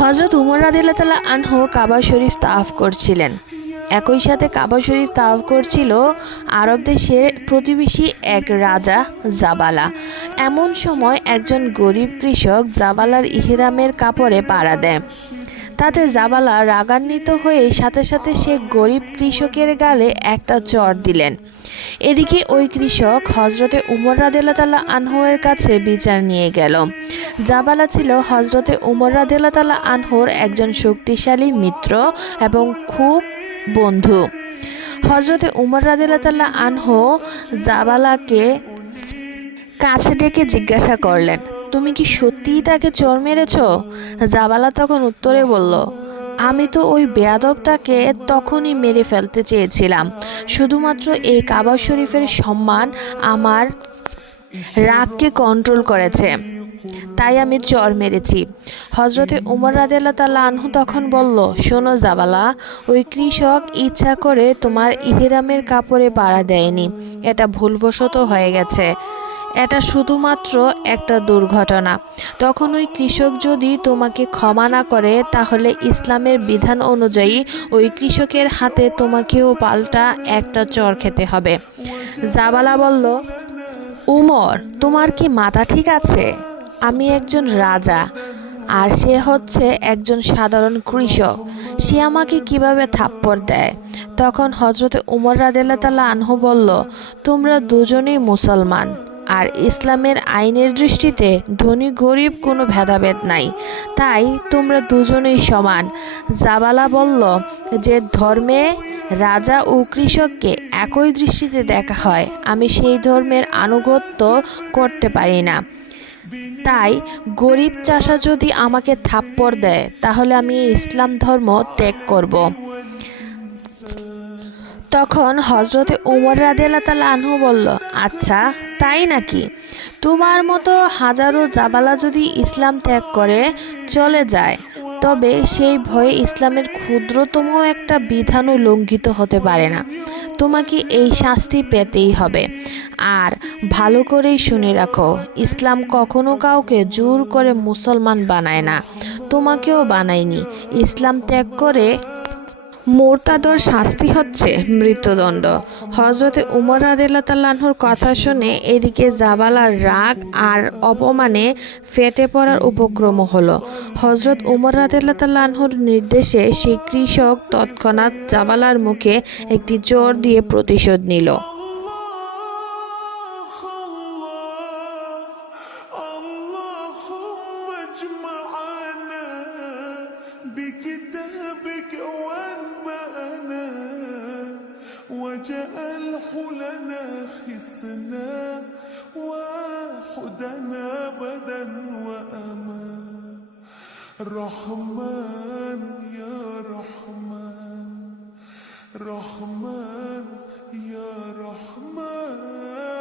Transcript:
হজরত উমর রাদিল্লা তালা আনহু কাবা শরীফ তাফ করছিলেন। একই সাথে কাবা শরীফ তাফ করছিল আরব দেশের প্রতিবেশী এক রাজা জাবালা। এমন সময় একজন গরিব কৃষক জাবালার ইহরামের কাপড়ে পাড়া দেয়। তাতে জাবালা রাগান্বিত হয়ে সাথে সাথে সে গরিব কৃষকের গালে একটা চর দিলেন। এদিকে ওই কৃষক হজরতে উমর রাদেলাতাল্লাহ আনহুয়ের কাছে বিচার নিয়ে গেল। জাবালা ছিল হজরতে উমর রাদেলাতাল্লাহ আনহুর একজন শক্তিশালী মিত্র এবং খুব বন্ধু। হজরতে উমর রাদেলাতাল্লাহ আনহো জাবালাকে কাছে ডেকে জিজ্ঞাসা করলেন, তুমি কি সত্যিই তাকে চোর মেরেছ? জাবালা তখন উত্তরে বলল আমি তো ওই বেয়াদবটাকে তখনই মেরে ফেলতে চেয়েছিলাম। শুধুমাত্র এই কাবা শরীফের সম্মান আমার রাগকে কন্ট্রোল করেছে। তাই আমি চর মেরেছি। হজরতে উমর তাল্লাহ আনহু তখন বলল, শোনো জাবালা, ওই কৃষক ইচ্ছা করে তোমার ইহিরামের কাপড়ে পাড়া দেয়নি। এটা ভুলবশত হয়ে গেছে। এটা শুধুমাত্র একটা দুর্ঘটনা। তখন ওই কৃষক যদি তোমাকে ক্ষমা না করে, তাহলে ইসলামের বিধান অনুযায়ী ওই কৃষকের হাতে তোমাকেও পাল্টা একটা চর খেতে হবে। জাবালা বলল, উমর, তোমার কি মাথা ঠিক আছে? আমি একজন রাজা, আর সে হচ্ছে একজন সাধারণ কৃষক। সে আমাকে কীভাবে থাপ্পড় দেয়? তখন হজরতে উমর রাদেল্লা তাল্লাহ আনহু বলল, তোমরা দুজনেই মুসলমান। আর ইসলামের আইনের দৃষ্টিতে ধনী গরিব কোনো ভেদাভেদ নাই। তাই তোমরা দুজনেই সমান। জাবালা বলল, যে ধর্মে রাজা ও কৃষককে একই দৃষ্টিতে দেখা হয়, আমি সেই ধর্মের আনুগত্য করতে পারি না। তাই গরিব চাষা যদি আমাকে থাপ্পড় দেয়, তাহলে আমি ইসলাম ধর্ম ত্যাগ করব। তখন হজরতে উমর রাদিয়াল্লাহ তাআলা আনহু বলল আচ্ছা তাই নাকি? তোমার মতো হাজারো জাবালা যদি ইসলাম ত্যাগ করে, চলে যায়। তবে সেই ভয়ে ইসলামের ক্ষুদ্রতম একটা বিধানও লঙ্ঘিত হতে পারে না। তোমাকে এই শাস্তি পেতেই হবে। আর ভালো করেই শুনে রাখো, ইসলাম কখনো কাউকে জোর করে মুসলমান বানায় না। তোমাকেও বানায়নি। ইসলাম ত্যাগ করে মোরতাদর শাস্তি হচ্ছে মৃত্যুদণ্ড হজরতে উমর রাদিল্লা তাল্লাহর কথা শুনে এদিকে জাবালার রাগ আর অপমানে ফেটে পড়ার উপক্রম হলো হজরত উমর রাদিল্লা তাল্লাহর নির্দেশে সেই কৃষক তৎক্ষণাৎ জাবালার মুখে একটি চোর দিয়ে প্রতিশোধ নিল اللهم واجعله لنا حسنا وحدنا بدا وأمان رحمن يا رحمن رحمن يا رحمن.